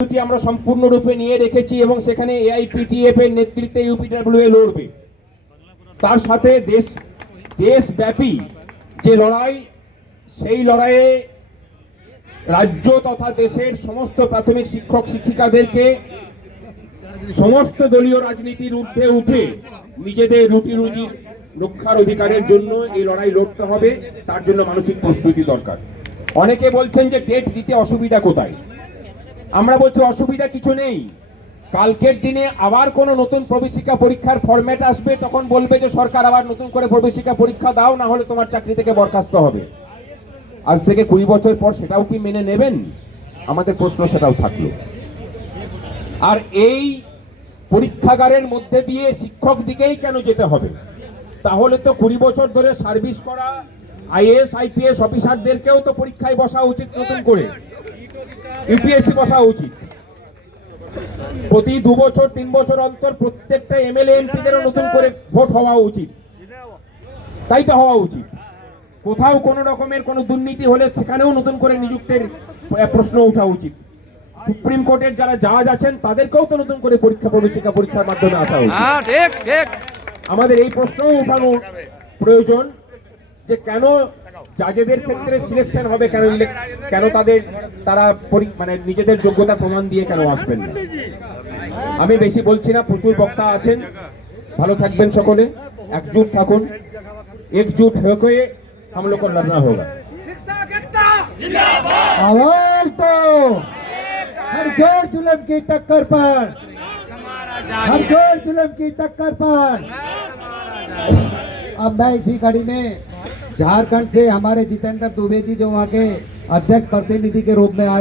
আমরা সম্পূর্ণরূপে নিয়ে রেখেছি এবং সেখানে এআইপিটিএফ এর নেতৃত্বে ইউপিডব্লিউএ লড়বে। তার সাথে দেশব্যাপী যে লড়াই, সেই লড়াইয়ে রাজ্য তথা দেশের সমস্ত প্রাথমিক শিক্ষক শিক্ষিকাদেরকে সমস্ত দলীয় রাজনীতির ঊর্ধ্বে উঠে নিজেদের রুটি রুজির রক্ষার অধিকারের জন্য এই লড়াই লড়তে হবে। তার জন্য মানসিক প্রস্তুতি দরকার। অনেকে বলছেন যে ডেট দিতে অসুবিধা কোথায়। আমরা বলছি অসুবিধা কিছু নেই। কালকের দিনে আবার কোনো নতুন প্রবেশিকা পরীক্ষার ফরম্যাট আসবে, তখন বলবে যে সরকার আবার নতুন করে প্রবেশিকা পরীক্ষা দাও, না হলে তোমার চাকরি থেকে বরখাস্ত হবে। আজ থেকে 20 বছর পর সেটাও কি মেনে নেবেন? আমাদের প্রশ্ন সেটাও থাকলো। আর এই পরীক্ষাগারের মধ্যে দিয়ে শিক্ষক দিকেই কেন যেতে হবে? তাহলে তো 20 বছর ধরে সার্ভিস করা আইএএস আইপিএস অফিসারদেরকেও তো পরীক্ষায় বসা উচিত, নতুন করে ইউপিএসসি বসা উচিত। প্রতি 2 বছর 3 বছর অন্তর প্রত্যেকটা এমএলএ এমপিদেরও নতুন করে ভোট হওয়া উচিত। তাই তো হওয়া উচিত। কোথাও কোনো রকমের কোনো দুর্নীতি হলে সেখানেও নতুন করে নিযুক্তের প্রশ্ন ওঠা উচিত। সুপ্রিম কোর্টের যারা জাজ আছেন তাদেরকেও তো নতুন করে প্রবেশিকা পরীক্ষার মাধ্যমে আসা উচিত। আমাদের এই প্রশ্নও উঠানো প্রয়োজন যে কেন জাজেদের ক্ষেত্রে সিলেকশন হবে, কেন তারা মানে নিজেদের যোগ্যতা প্রমাণ দিয়ে কেন আসবেন না। আমি বেশি বলছি না, প্রচুর বক্তা আছেন। ভালো থাকবেন সকলে, একজুট থাকুন। একজুট হয়ে हम लोग को लड़ना होगा। आवाज दो हर जोर जुल्म की टक्कर पर, हर जोर जुल्म की टक्कर पर। अब मैं इसी कड़ी में झारखंड से हमारे जितेंद्र दुबे जी जो वहाँ के अध्यक्ष प्रतिनिधि के रूप में आए।